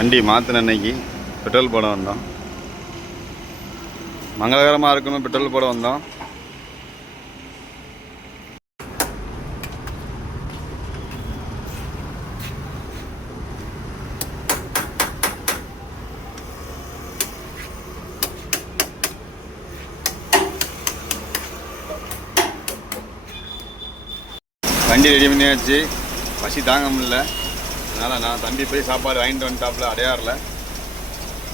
வண்டி மாற்றின அன்னைக்கு பெட்ரோல் போட வந்தோம். மங்களகரமாக இருக்கணும், பெட்ரோல் போட வந்தோம். வண்டி ரெடி பண்ணியாச்சு. பசி தாங்க முடியல, அதனால் நான் தம்பி போய் சாப்பாடு வாங்கிட்டு வந்துட்டாப்புல.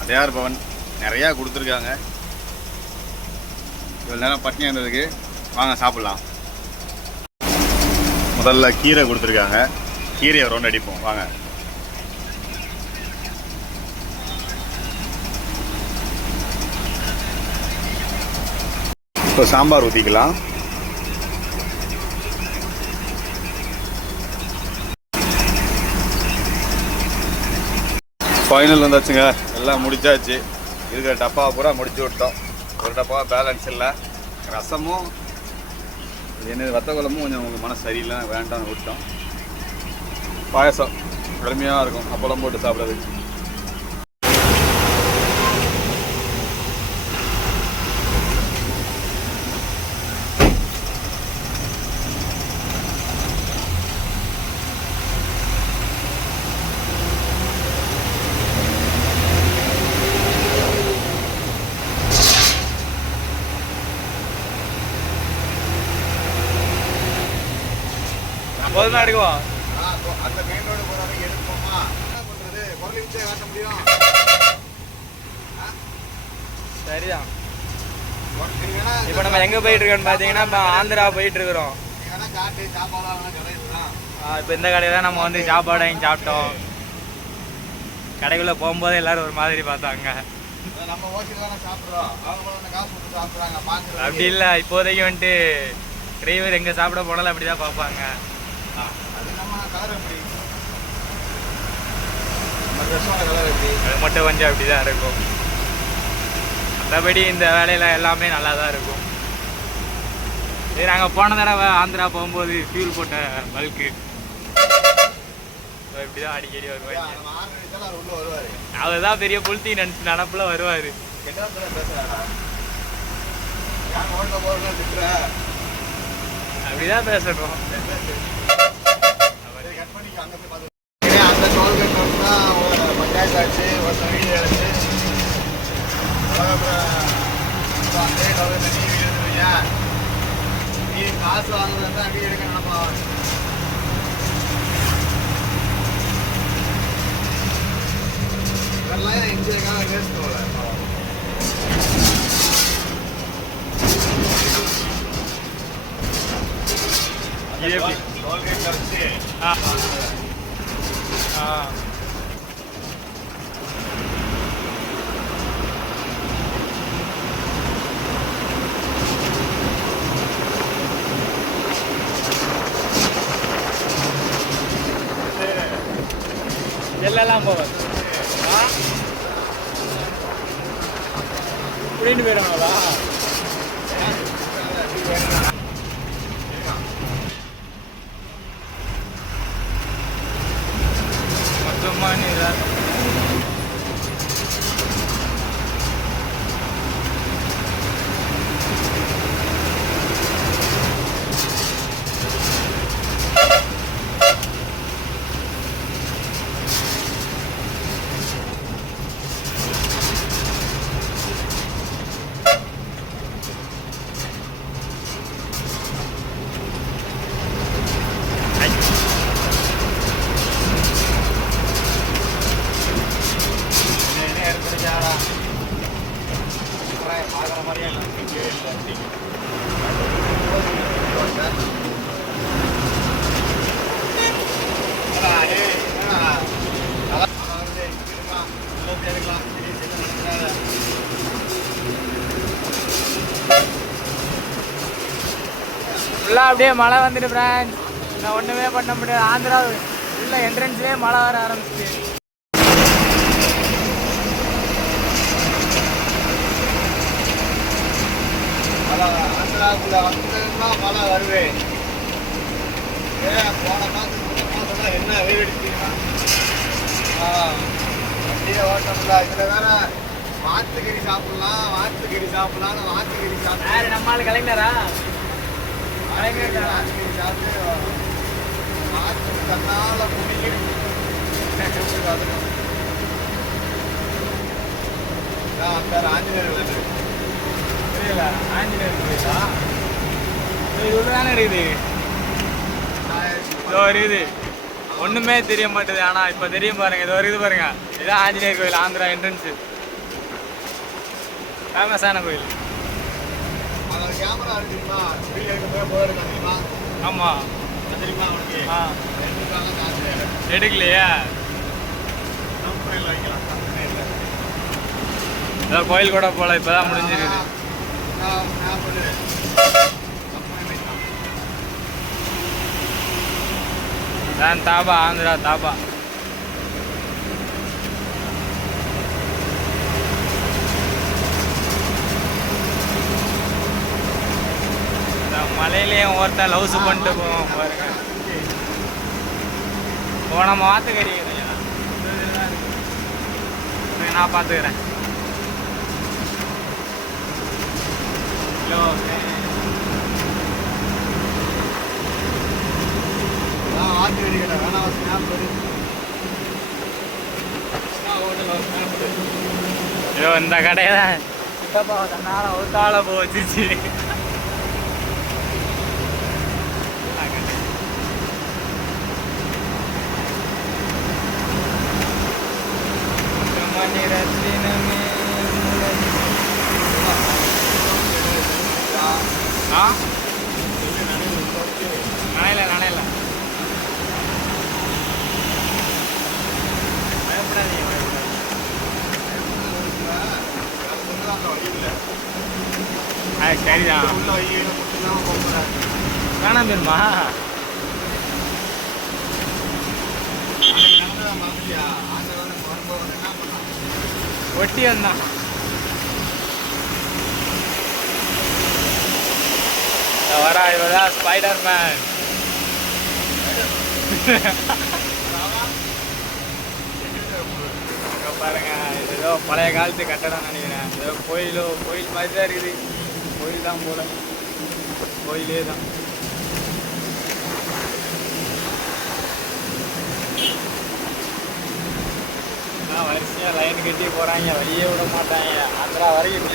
அடையார் பவன் நிறையா கொடுத்துருக்காங்க. இவ்வளோ நேரம் பட்னியாக இருந்ததுக்கு வாங்க சாப்பிட்லாம். முதல்ல கீரை கொடுத்துருக்காங்க, கீரையை ரவுண்ட் அடிப்போம் வாங்க. இப்போ சாம்பார் ஊற்றிக்கலாம். ஃபைனல் வந்தாச்சுங்க, எல்லாம் முடிச்சாச்சு. இருக்கிற டப்பாவை பூரா முடிச்சு விட்டோம். ஒரு டப்பாவை பேலன்ஸ் இல்லை. ரசமும் என்ன வத்த குழம்பும் கொஞ்சம் உங்களுக்கு மனசு சரியில்லை, வேண்டாம்னு விட்டோம். பாயசம் கடுமையாக இருக்கும், அப்பளம் போட்டு சாப்பிட்றதுக்கு. போதுமா எடுக்குவோம். அந்த மெயின் ரோடு போறாங்க எடுப்போமா? என்ன பண்றது? குரல் விச்சே காட்ட முடியும். சரிதான். இப்போ நம்ம எங்க போயிட்டு இருக்கோம்னு பாத்தீங்கன்னா இப்போ ஆந்திரா போயிட்டு இருக்கிறோம். இப்போ இந்த கடையில நம்ம வந்து சாப்பாடு வாங்கி சாப்பிட்டோம். கடைக்குள்ள போகும்போது எல்லாரும் ஒரு மாதிரி பார்த்தாங்க. அப்படி இல்லை, இப்போதைக்கு வந்துட்டு டிரைவர் எங்க சாப்பிட போனாலும் அப்படிதான் பார்ப்பாங்க. அது மட்டும் கொஞ்சம் அப்படிதான் இருக்கும். மற்றபடி இந்த வேலையில் எல்லாமே நல்லா தான் இருக்கும். சரி, நாங்கள் போன தடவை ஆந்திரா போகும்போது ஃபியூல் போட்ட பல்க்கு இப்படிதான் அடிக்கடி வருவாங்க. அவர் தான் பெரிய புல்த்தி நினப்புல வருவார். அப்படிதான் பேசணும். அந்த டோல்கேட் வந்து பஞ்சாயத்து ஆச்சு, ஒரு வீடு ஆச்சு. நீ காசு வாங்குறது அடி எடுக்க நினைப்பா. இதெல்லாம் என்ஜாய்க்காக வேஸ்ட் போல. டோல்கேட் கழிச்சு எல்லாம் போவாது. இப்படின்னு போயிடுவாங்களா? மொத்தமான ஃபுல்லாக அப்படியே மழை வந்துட்டு ஃப்ரெண்ட்ஸ். நான் ஒன்றுமே பண்ண முடியாது. ஆந்திரா உள்ள என்ட்ரன்ஸ்லேயே மழை வர ஆரம்பிச்சு. ஆந்திராவுக்குள்ள வந்து மழை வருவேன். போன மாதம் என்ன வெயில் அடிச்சிங்கன்னா இதுல வேற வாத்துக்கறி சாப்பிடலாம், வாத்துக்கறி சாப்பிடலாம், வாத்துக்கறி சாப்பிட்டு நம்மளால கலைஞரா வாத்துக்கறி சாப்பிட்டு வாத்து தன்னால முடியும். அந்த ஆஞ்சநேயர் விளையாட்டு புரியல. ஆஞ்சநேயர் கோயிலா? இது தானே இருக்குது. இதோ இருக்குது. ஒண்ணுமே தெரிய மாட்டேது. ஆனா இப்ப தெரியும் பாருங்க. இதோ இருக்குது பாருங்க. இதான் ஆஞ்சநேயர் கோயில், ஆந்திரா என்ட்ரன்ஸ். ஃபேமஸான கோயில். கேமரா தெரியுமா? வீடியோ எடுக்கும்போது போய் எடுக்க தெரியுமா? ஆமா தெரியுமா உனக்கு? எடுக்கலையா? அதான் கோயில் கூட போல இப்பதான் முடிஞ்சிருக்குது. தான் தாபா, ஆந்திரா தாபா. மலையிலேயும் ஒருத்தன் லவ்ஸ் பண்ணிட்டு போவோம் பாருங்க. நம்ம வாத்துக்கறி நான் பார்த்துக்கிறேன். ஹலோ ஐயோ இந்த கடையில தன்னால ஒத்தால போச்சிச்சு. நனையில சரிதான். காணாம போயிருமா? ஒட்டி வந்தான். வரா இவதான் ஸ்பைடர் மேன். பாருங்க, ஏதோ பழைய காலத்து கட்டடம் நினைக்கிறேன். ஏதோ கோயில் மாதிரி தான் இருக்குது. கோயில் தான் போல, கோயிலே தான். வரிசையாக லைன் கட்டி போகிறாங்க, வழியே விட மாட்டாங்க. ஆந்திரா வரைக்கும்